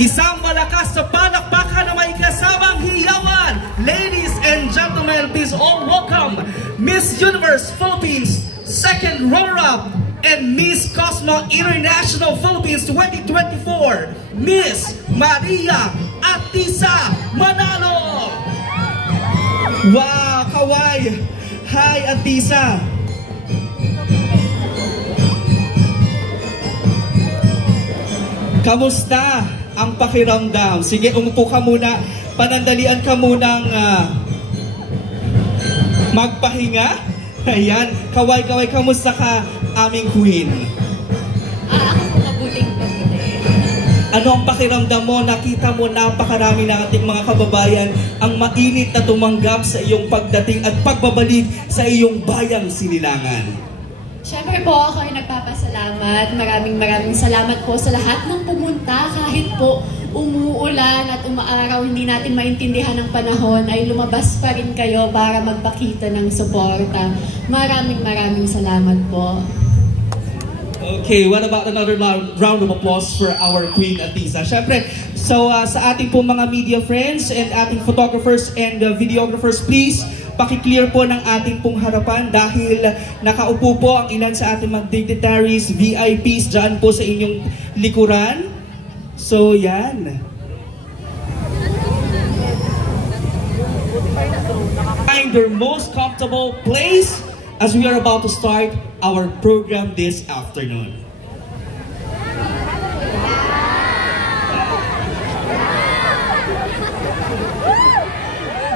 Isang malakas sa palakpakan na may kasamang hiyawan. Ladies and gentlemen, please all welcome Miss Universe Philippines second runner-up and Miss Cosmo International Philippines 2024, Miss Maria Atisa Manalo. Wow, kaway. Hi, Atisa. Kamusta ang pakiramdam? Sige, umupo ka muna. Panandalian ka munang magpahinga. Ayan. Kaway-kaway, kamusta ka, aming queen? Ako po mabuting. Ano ang pakiramdam mo? Nakita mo napakarami ng ating mga kababayan ang mainit na tumanggap sa iyong pagdating at pagbabalik sa iyong bayang Sinilangan. Siyempre po ako ay nagpapasalamat. Maraming salamat po sa lahat ng pumunta. Kahit po umuulan at umaaraw, hindi natin maintindihan ng panahon, ay lumabas pa rin kayo para magpakita ng suporta. Maraming salamat po. Okay, what about another round of applause for our Queen Atisa? Siyempre, so sa ating po mga media friends and ating photographers and videographers, please, paki-clear po ng ating pong harapan dahil nakaupo po ang ilan sa ating mga dignitaries, VIPs, dyan po sa inyong likuran. So, yan. Find their most comfortable place as we are about to start our program this afternoon.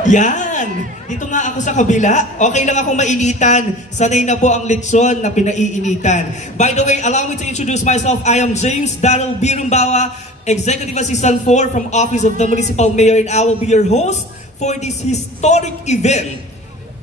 Yan! Dito nga ako sa kabila. Okay lang akong mainitan. Sanay na po ang litson na pinaiinitan. By the way, allow me to introduce myself. I am James Darrell Birumbawa, Executive Assistant 4 from Office of the Municipal Mayor, and I will be your host for this historic event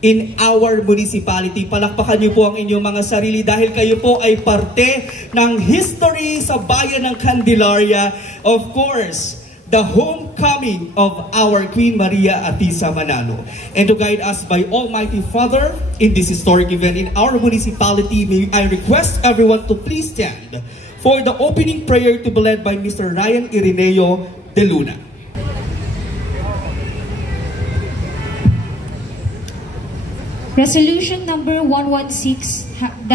in our municipality. Palakpakan niyo po ang inyong mga sarili dahil kayo po ay parte ng history sa bayan ng Candelaria. Of course, the homecoming of our Queen Maria Atisa Manalo. And to guide us by Almighty Father in this historic event in our municipality, may I request everyone to please stand for the opening prayer to be led by Mr. Ryan Ireneo de Luna. Resolution number 116-2024.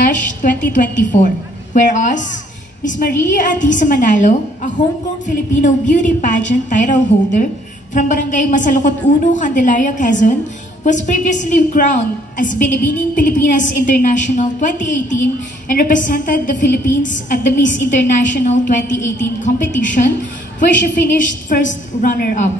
Whereas, Miss Maria Atisa Manalo, a homegrown Filipino beauty pageant title holder from Barangay Masalukot 1, Candelaria, Quezon, was previously crowned as Binibining Pilipinas International 2018 and represented the Philippines at the Miss International 2018 competition, where she finished first runner-up.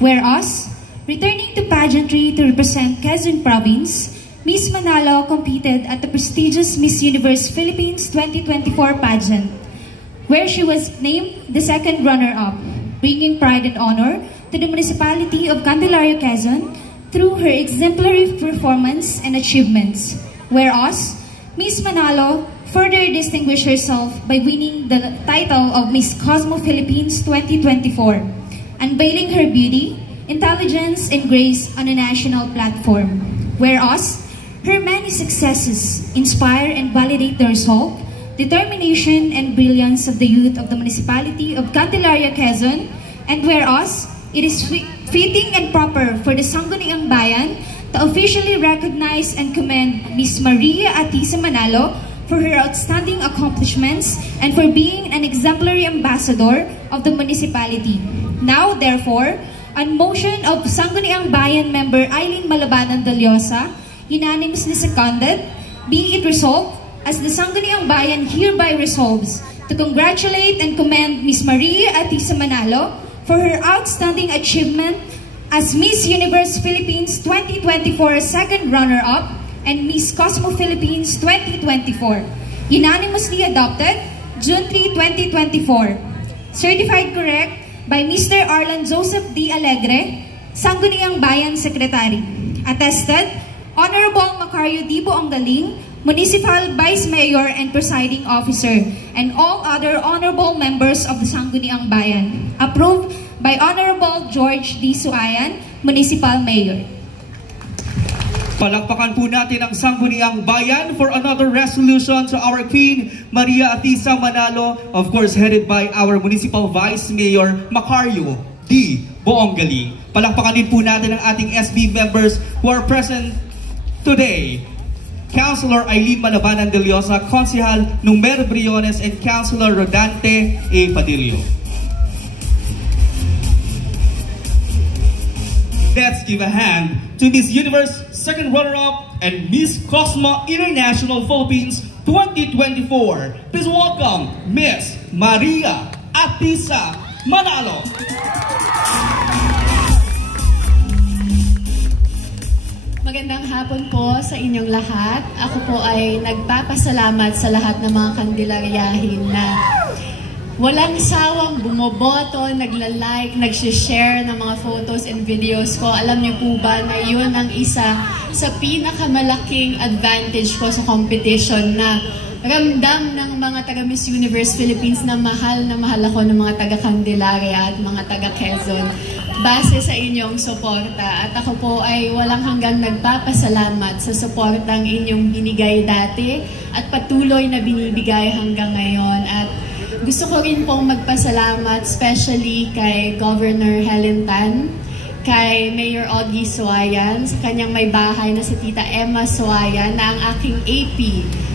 Whereas, returning to pageantry to represent Quezon Province, Miss Manalo competed at the prestigious Miss Universe Philippines 2024 pageant, where she was named the second runner-up, bringing pride and honor to the municipality of Candelaria, Quezon, through her exemplary performance and achievements. Whereas, Miss Manalo further distinguished herself by winning the title of Miss Cosmo Philippines 2024, unveiling her beauty, intelligence, and grace on a national platform. Whereas, her many successes inspire and validate the resolve, determination, and brilliance of the youth of the municipality of Candelaria, Quezon. And whereas, it is fitting and proper for the Sangguniang Bayan to officially recognize and commend Miss Maria Atisa Manalo for her outstanding accomplishments and for being an exemplary ambassador of the municipality. Now, therefore, on motion of Sangguniang Bayan member Eileen Malabanan Daliosa, unanimously seconded, be it resolved as the Sangguniang Bayan hereby resolves to congratulate and commend Miss Maria Atisa Manalo for her outstanding achievement as Miss Universe Philippines 2024 second runner-up and Miss Cosmo Philippines 2024. Unanimously adopted, June 3, 2024. Certified correct by Mr. Arlan Joseph D. Alegre, Sangguniang Bayan Secretary. Attested, Honorable Macario Dibo Anggaling, Municipal Vice Mayor and Presiding Officer, and all other honorable members of the Sangguniang Bayan. Approved by Honorable George D. Suayan, Municipal Mayor. Palakpakan po natin ang Sangguniang Bayan for another resolution to our Queen Maria Atisa Manalo, of course headed by our Municipal Vice Mayor Macario D. Boongali. Palakpakan din po natin ang ating SB members who are present today. Councilor Aileen Malabanan de Liosa, Konsehal Numer Briones, and Councilor Rodante A. Padillo. Let's give a hand to Miss Universe second runner-up and Miss Cosmo International Philippines 2024. Please welcome Miss Maria Atisa Manalo. Magandang hapon po sa inyong lahat. Ako po ay nagpapasalamat sa lahat ng mga kandilaryahin na walang sawang bumoboto, nagla-like, nag-share ng mga photos and videos ko. Alam niyo po ba na yun ang isa sa pinakamalaking advantage ko sa competition, na ramdam ng mga taga Miss Universe Philippines na mahal ako ng mga taga Candelaria at mga taga Quezon base sa inyong suporta. At ako po ay walang hanggang nagpapasalamat sa suportang inyong binigay dati at patuloy na binibigay hanggang ngayon. At gusto ko rin pong magpasalamat especially kay Governor Helen Tan, kay Mayor Augie Suayan, sa kanyang may bahay na si Tita Emma Suayan na ang aking AP.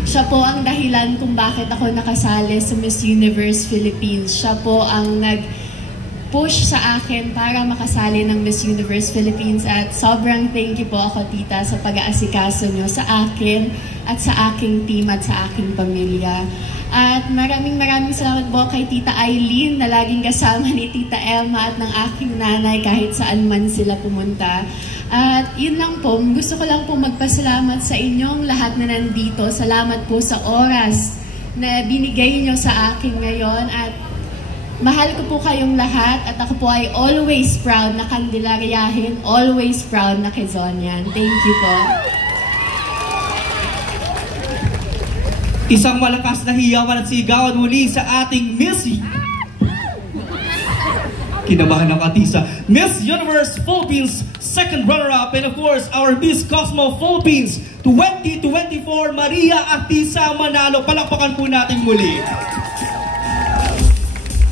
Siya po ang dahilan kung bakit ako nakasali sa Miss Universe Philippines. Siya po ang nag-push sa akin para makasali ng Miss Universe Philippines, at sobrang thank you po ako, Tita, sa pag-aasikaso nyo sa akin at sa aking team at sa aking pamilya. At maraming salamat po kay Tita Aileen na laging kasama ni Tita Emma at ng aking nanay kahit saan man sila pumunta. At yun lang po, gusto ko lang po magpasalamat sa inyong lahat na nandito. Salamat po sa oras na binigay nyo sa akin ngayon, at mahal ko po kayong lahat, at ako po ay always proud na Candelaryahin, always proud na Quezonian. Thank you po. Isang malakas na hiyawan at sigawan muli sa ating Miss... Kinabahan ng Atisa. Miss Universe Philippines second runner-up, and of course our Miss Cosmo Philippines 2024 Maria Atisa Manalo. Palakpakan po natin muli.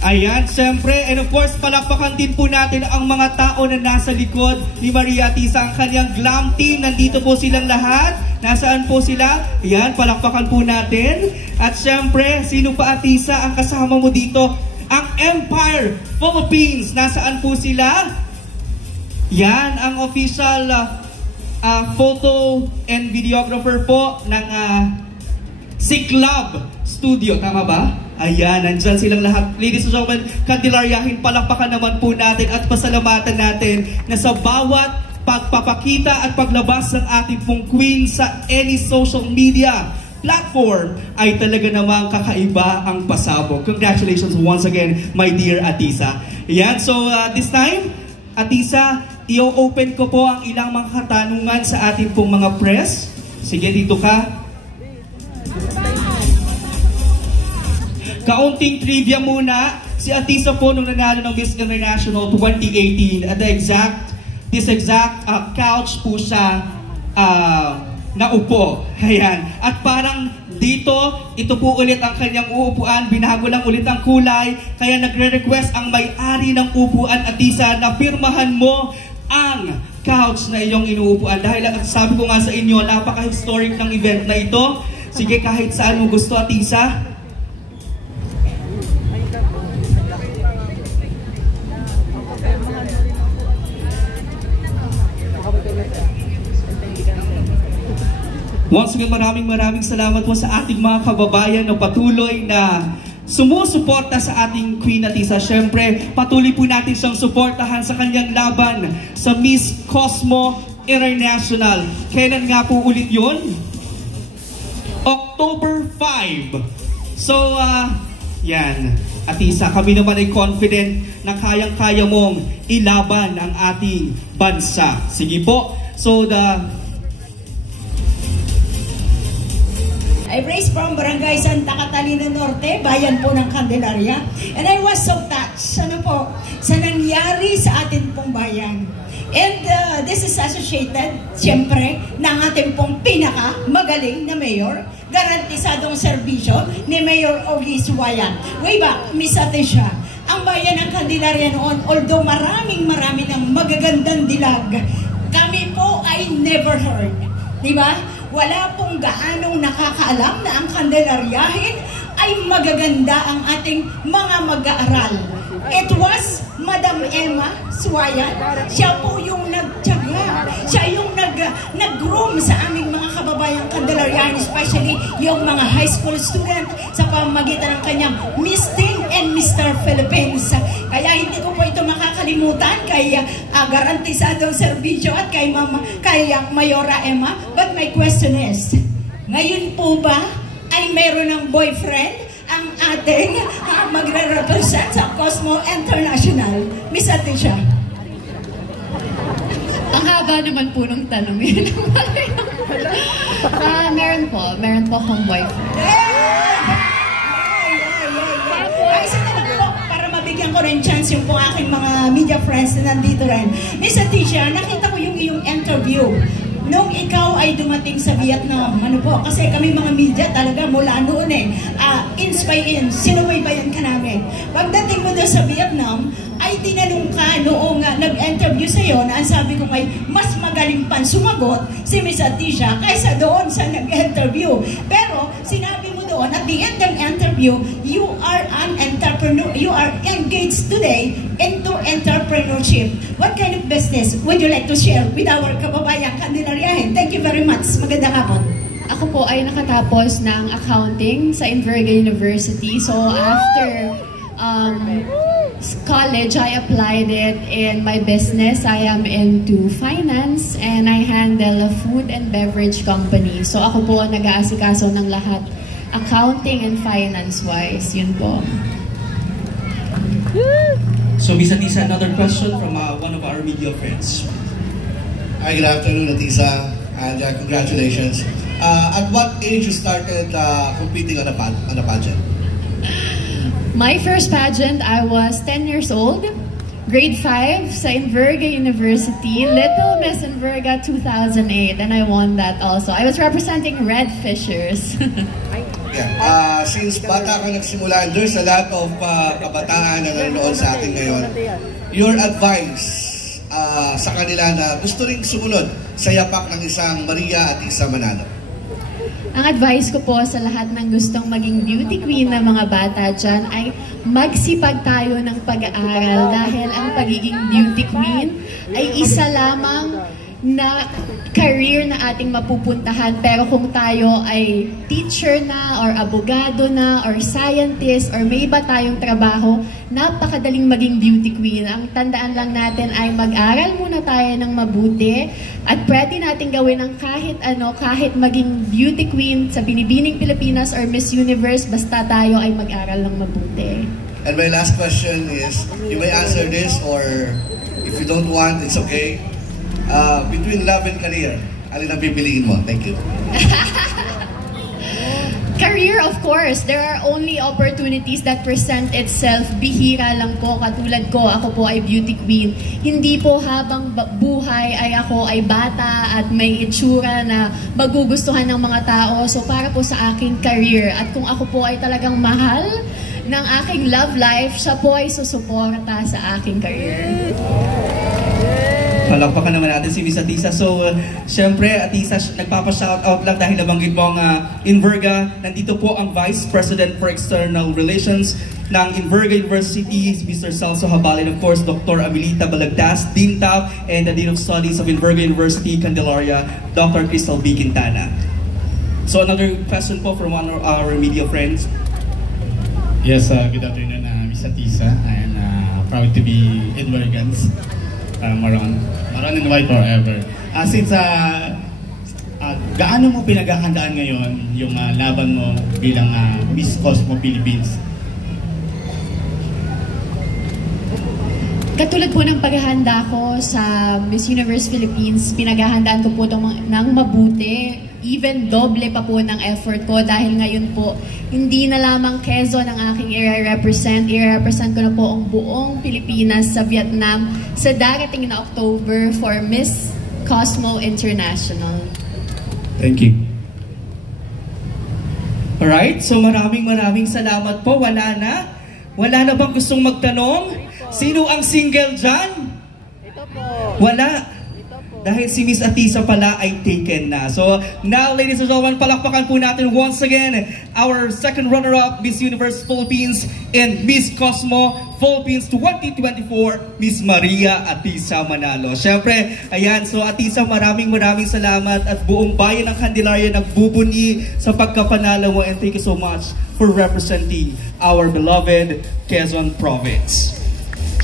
Ayan, siyempre, and of course, palakpakan din po natin ang mga tao na nasa likod ni Maria Atisa, ang kanyang glam team. Nandito po silang lahat. Nasaan po sila? Ayan, palakpakan po natin. At siyempre, sino pa, Atisa, ang kasama mo dito? Ang Empire Philippines. Nasaan po sila? Yan, ang official photo and videographer po ng C-Club Studio. Tama ba? Ayan, nandyan silang lahat. Ladies and gentlemen, Candelaryahin, palakpakan naman po natin at pasalamatan natin na sa bawat pagpapakita at paglabas ng ating pong queen sa any social media platform ay talaga namang kakaiba ang pasabog. Congratulations once again, my dear Atisa. Ayan, so this time, Atisa, i-open ko po ang ilang mga katanungan sa ating pong mga press. Sige, dito ka. Kaunting trivia muna. Si Atisa po nung nanalo ng Miss International 2018, at this exact couch po siya naupo. Ayan. At parang dito, ito po ulit ang kanyang uupuan. Binago lang ulit ang kulay. Kaya nagre-request ang may-ari ng upuan, Atisa, na pirmahan mo ang couch na iyong inuupuan. Dahil sabi ko nga sa inyo, napaka-historic ng event na ito. Sige, kahit saan mo gusto, Atisa. Once again, maraming salamat po sa ating mga kababayan na patuloy na sumusuporta sa ating Queen Atisa. Siyempre, patuloy po natin siyang suportahan sa kanyang laban sa Miss Cosmo International. Kailan nga po ulit yun? October 5. So, yan. Atisa, kami naman ay confident na kayang-kaya mong ilaban ang ating bansa. Sige po. So, I raised from Barangay Santa Catalina Norte, bayan po ng Candelaria. And I was so touched, sa nangyari sa atin pong bayan. And this is associated, siyempre, ng ating pong pinaka-magaling na mayor, garantisadong serbisyo ni Mayor Ogie Suwayan. Way back, Miss Atisha, ang bayan ng Candelaria noon, although marami ng magagandang dilag, kami po ay never heard. Diba? Wala pong gaanong nakakaalam na ang Candelariahin ay magaganda ang ating mga mag-aaral. It was Madam Emma Suwayan. Siya po yung nagtiyaga. Siya yung nag-groom sa aming mga kababayang Candelariahin, especially yung mga high school student sa pamamagitan ng kanyang Miss Teen and Mr. Philippines. Kaya hindi ko po ito makakalimutan kay garantisadong serbisyo at kay Mayora Emma. But my question is, ngayon po ba ay meron ng boyfriend ang ating magre-represent sa Cosmo International? Miss Atisha. Ang haba naman po ng tanong yun. Meron po akong boyfriend. Ay, isa na lang po, para mabigyan ko rin chance yung po aking mga media friends na nandito rin. Miss Atisha, nakita ko yung iyong interview nung ikaw ay dumating sa Vietnam. Ano po, kasi kami mga media talaga mula noon sinubaybayan ka namin. Pagdating mo doon sa Vietnam, ay tinanong ka noong nag-interview sa'yo na ang sabi ko ay mas magaling pang sumagot si Miss Atisha kaysa doon sa nag-interview. Pero sinabi mo doon at the end ng interview, you are an entrepreneur, you are engaged today into entrepreneurship. What kind of business would you like to share with our kababayang Candelariahin? Thank you very much. Magandang hapon. Ako po ay nakatapos ng accounting sa Enverga University. So after college, I applied it in my business. I am into finance and I handle a food and beverage company. So ako po nag-aasikaso ng lahat, accounting and finance-wise. Yun po. So, Miss Atisa, another question from one of our media friends. Hi, good afternoon, Atisa, and congratulations. At what age you started competing on a pageant? My first pageant, I was 10 years old, grade 5 sa Enverga University, Little Miss Enverga 2008, and I won that also. I was representing Red Fishers. Yeah. Since bata ka nagsimula, and there's a lot of kabataan na nanonood sa atin ngayon, your advice sa kanila na gusto rin sumunod sa yapak ng isang Maria Atisa Manalo? Ang advice ko po sa lahat ng gustong maging beauty queen na mga bata dyan ay magsipag tayo ng pag-aaral dahil ang pagiging beauty queen ay isa lamang na career na ating mapupuntahan. Pero kung tayo ay teacher na or abogado na or scientist or may iba tayong trabaho, napakadaling maging beauty queen. Ang tandaan lang natin ay mag-aral muna tayo ng mabuti at pwede natin gawin ang kahit ano, kahit maging beauty queen sa Binibining Pilipinas or Miss Universe, basta tayo ay mag-aral ng mabuti. And my last question is, you may answer this or if you don't want, it's okay. Between love and career, alin ang pipiliin mo? Thank you. Career, of course. There are only opportunities that present itself. Bihira lang po. Katulad ko, ako po ay beauty queen. Hindi po habang buhay ay ako ay bata at may itsura na magugustuhan ng mga tao. So para po sa akin, career. At kung ako po ay talagang mahal ng aking love life, siya po ay susuporta sa aking career. Palakpakan naman natin si Miss Atisa. So, syempre, Atisa, nagpapa-shoutout lang dahil nabanggit mo ang Enverga. Nandito po ang Vice President for External Relations ng Enverga University, Mr. Celso Habal, and of course, Dr. Amelita Balagtas, Dean Tao, and the Dean of Studies of Enverga University, Candelaria, Dr. Crystal B. Quintana. So, another question po from one of our media friends. Yes, good afternoon, Miss Atisa. I'm proud to be Envergans. Maroon and white forever. Since gaano mo pinaghahandaan ngayon yung laban mo bilang Miss Cosmo Philippines? Katulad po ng paghahanda ko sa Miss Universe Philippines, pinaghahandaan ko po itong ng mabuti. even doble pa po ng effort ko dahil ngayon po, hindi na lamang Quezon ang aking i-represent ko na po ang buong Pilipinas sa Vietnam sa darating na October for Miss Cosmo International. Thank you. Alright, so maraming salamat po. Wala na bang gustong magtanong? Sino ang single dyan? Ito po. Wala. Dahil si Miss Atisa pala ay taken na. So now, ladies and gentlemen, palakpakan po natin once again our second runner-up, Miss Universe Philippines and Miss Cosmo Philippines 2024, Miss Maria Atisa Manalo. Siyempre, ayan, so Atisa, maraming salamat at buong bayan ng Candelaria nagbubuni sa pagkapanalo mo, and thank you so much for representing our beloved Quezon Province.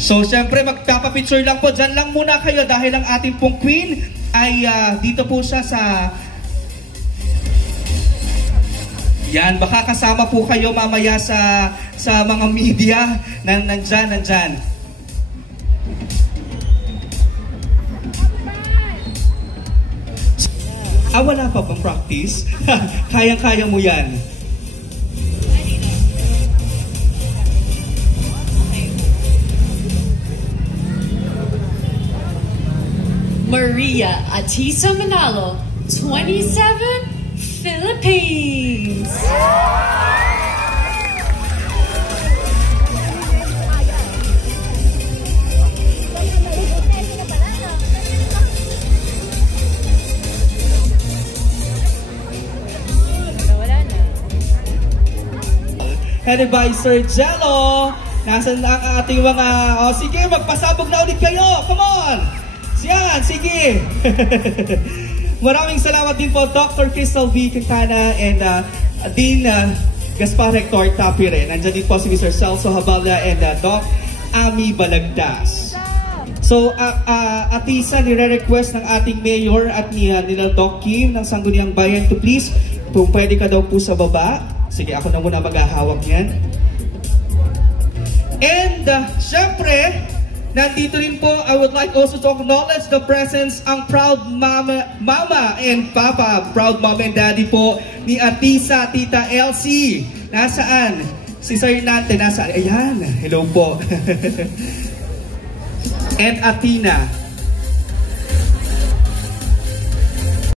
So, syempre, magpapapicture lang po. Diyan lang muna kayo dahil ang ating pong queen ay dito po siya sa... Yan, baka kasama po kayo mamaya sa mga media na nandyan. Wala pa bang practice? Kayang-kaya mo yan. Maria Atisa Manalo, 27, Philippines. Headed by Sir Jello. Nasaan ang ating mga... sige, magpasabog na ulit kayo. Come on! Yan, sige. Maraming salamat din po Dr. Crystal V. Quintana and Dean Gaspar Hector Tapire. Nandiyan din po si Mr. Celso Habala and Doc Ami Balagtas. So, Atisa, nire-request ng ating mayor at nila Doc Kim ng Sangguniang Bayan to please, kung pwede ka daw po sa baba. Sige, ako na muna maghahawak yan. And, syempre, nandito rin po, I would like also to acknowledge the presence ang proud mama and papa, proud mama and daddy po ni Atisa, Tita Elsie. Nasaan? Si Sir Nante, nasaan? Ayan, hello po. And Athena.